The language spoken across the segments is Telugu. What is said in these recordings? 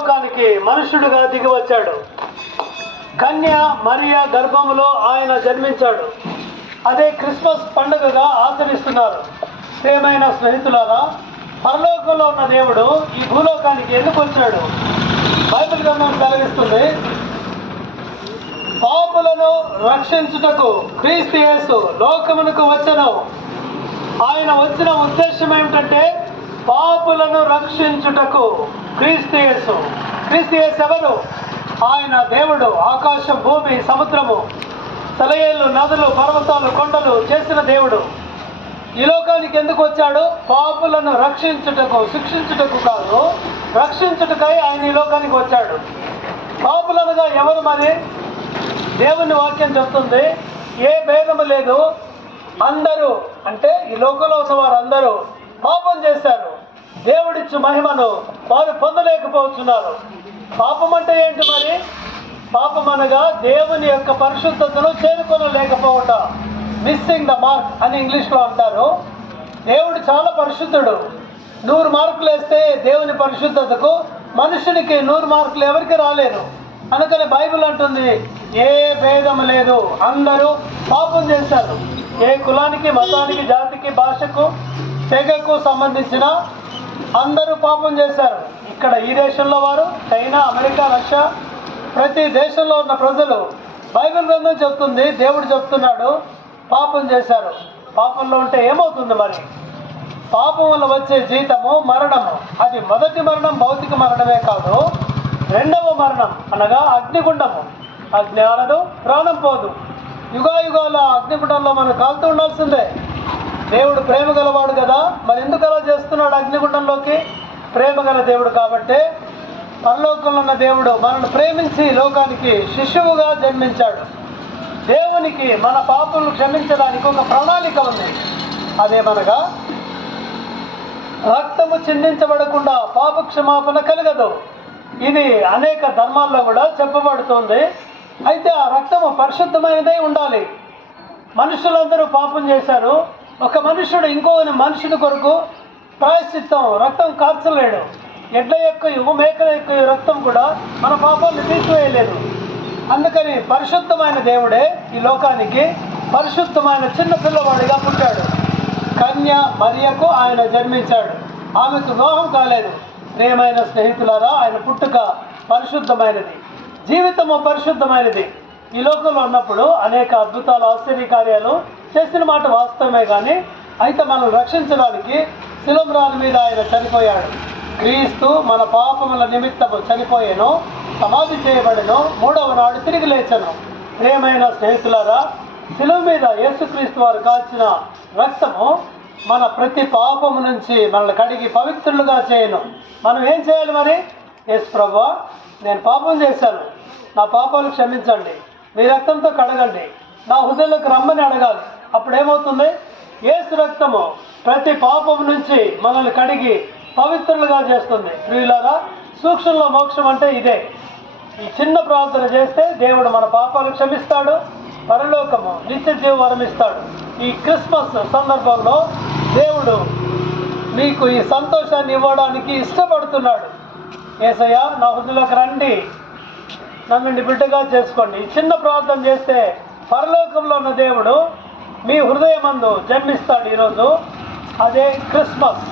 లోకానికి మనుషుడుగా దిగి వచ్చాడు కన్య మరియ గర్భములో ఆయన జన్మించాడు. అదే క్రిస్మస్ పండుగగా ఆచరిస్తున్నారు. ప్రేమైన స్నేహితులారా పరలోకంలో ఉన్న దేవుడు ఈ భూలోకానికి ఎందుకు వచ్చాడు? బైబిల్ గ్రంథం కలిగిస్తుంది పాపులను రక్షించుటకు క్రీస్తు యేసు లోకమునకు వచ్చను. ఆయన వచ్చిన ఉద్దేశం ఏమిటంటే పాపులను రక్షించుటకు. క్రీస్తు యేసు. క్రీస్తు యేసు ఎవరు? ఆయన దేవుడు ఆకాశం భూమి సముద్రము తలయేళ్ళు నదులు పర్వతాలు కొండలు చేసిన దేవుడు. ఈ లోకానికి ఎందుకు వచ్చాడు? పాపులను రక్షించుటకు శిక్షించుటకు కాదు రక్షించుటకై ఆయన ఈ లోకానికి వచ్చాడు. పాపులనుగా ఎవరు మరి? దేవుని వాక్యం చెప్తుంది ఏ భేదము లేదు. అందరూ అంటే ఈ లోకంలో ఉన్న వారందరూ పాపం చేశారు. దేవుడిచ్చు మహిమను వారు పొందలేకపోతున్నారు. పాపం అంటే ఏంటి మరి? పాపం అనగా దేవుని యొక్క పరిశుద్ధతను చేరుకొనలేకపోవట మిస్సింగ్ ద మార్క్ అని ఇంగ్లీష్లో అంటారు. దేవుడు చాలా పరిశుద్ధుడు. నూరు మార్కులు వేస్తే దేవుని పరిశుద్ధతకు మనుషునికి నూరు మార్కులు ఎవరికి రాలేదు. అందుకని బైబిల్ అంటుంది ఏ భేదం లేదు. అందరూ పాపం చేశారు. ఏ కులానికి మతానికి జాతికి భాషకు తెగకు సంబంధించిన అందరూ పాపం చేశారు. ఇక్కడ ఈ దేశంలో వారు చైనా అమెరికా రష్యా ప్రతి దేశంలో ఉన్న ప్రజలు బైబిల్ గ్రంథం చెప్తుంది దేవుడు చెప్తున్నాడు పాపం చేశారు. పాపంలో ఉంటే ఏమవుతుంది మరి? పాపం వల్ల వచ్చే జీతము మరణము. అది మొదటి మరణం భౌతిక మరణమే కాదు. రెండవ మరణం అనగా అగ్నిగుండము. అగ్ని ఆనదు ప్రాణం పోదు. యుగాయుగాల అగ్నిగుండంలో మనం కాలుతూ ఉండాల్సిందే. దేవుడు ప్రేమ గలవాడు కదా. మరి ఎందుకు అలా చేస్తున్నాడు అగ్నిగుండంలోకి? ప్రేమ గల దేవుడు కాబట్టి పరలోకంలో ఉన్న దేవుడు మనల్ని ప్రేమించి లోకానికి శిశువుగా జన్మించాడు. దేవునికి మన పాపలను క్షమించడానికి ఒక ప్రణాళిక ఉంది. అదేమనగా రక్తము చిందించబడకుండా పాప క్షమాపణ కలగదు. ఇది అనేక ధర్మాల్లో కూడా చెప్పబడుతుంది. అయితే ఆ రక్తము పరిశుద్ధమైనదై ఉండాలి. మనుషులందరూ పాపం చేశారు. ఒక మనుషుడు ఇంకో మనుషుని కొరకు ప్రాయశ్చిత్తం రక్తం కార్చలేడు ఎడ్ల యొక్క మేకల యొక్క రక్తం కూడా మన పాపాలను తీసివేయలేదు. అందుకని పరిశుద్ధమైన దేవుడే ఈ లోకానికి పరిశుద్ధమైన చిన్న పిల్లవాడిగా పుట్టాడు. కన్య మరియకు ఆయన జన్మించాడు. ఆమెకు వివాహం కాలేదు. ప్రేమైన స్నేహితులారా ఆయన పుట్టుక పరిశుద్ధమైనది. జీవితము పరిశుద్ధమైనది. ఈ లోకంలో ఉన్నప్పుడు అనేక అద్భుతాలు ఆశ్చర్య కార్యాలు చేసిన మాట వాస్తవమే కానీ అయితే మనం రక్షించడానికి శిలంరాల మీద ఆయన చనిపోయాడు. క్రీస్తు మన పాపముల నిమిత్తము చనిపోయాను సమాధి చేయబడను మూడవ నాడు తిరిగి లేచను. ప్రియమైన స్నేహితులారా శిలువ మీద యేసుక్రీస్తు వారు కాల్చిన రక్తము మన ప్రతి పాపము నుంచి మనల్ని కడిగి పవిత్రులుగా చేయను. మనం ఏం చేయాలి మరి? యేసు ప్రభా నేను పాపం చేశాను. నా పాపాలు క్షమించండి. మీ రక్తంతో కడగండి. నా హృదయంలోకి రమ్మని అడగాలి. అప్పుడు ఏమవుతుంది ఏసు రక్తము ప్రతి పాపం నుంచి మనల్ని కడిగి పవిత్రులుగా చేస్తుంది. ప్రియులారా సూక్ష్మంలో మోక్షం అంటే ఇదే. ఈ చిన్న ప్రార్థన చేస్తే దేవుడు మన పాపాలు క్షమిస్తాడు పరలోకము నిత్య జీవ ఇస్తాడు ఈ క్రిస్మస్ సందర్భంలో దేవుడు మీకు ఈ సంతోషాన్ని ఇవ్వడానికి ఇష్టపడుతున్నాడు. ఏసయ్య నా హృదయలోకి రండి. నన్ను బిడ్డగా చేసుకోండి. ఈ చిన్న ప్రార్థన చేస్తే పరలోకంలో ఉన్న దేవుడు మీ హృదయమందు జన్మిస్తాడు ఈరోజు. అదే క్రిస్మస్.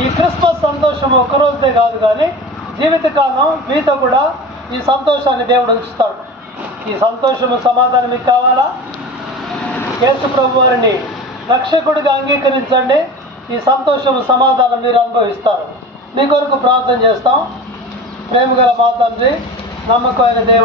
ఈ క్రిస్మస్ సంతోషం ఒక్కరోజుదే కాదు కానీ జీవితకాలం మీతో కూడా ఈ సంతోషాన్ని దేవుడు ఉంచుతాడు. ఈ సంతోషము సమాధానం మీకు కావాలా? యేసు ప్రభు వారిని రక్షకుడిగా అంగీకరించండి. ఈ సంతోషము సమాధానం మీరు అనుభవిస్తారు. మీ కొరకు ప్రార్థన చేస్తాం. ప్రేమగల మా తండ్రి నమ్మకమైన దేవుడు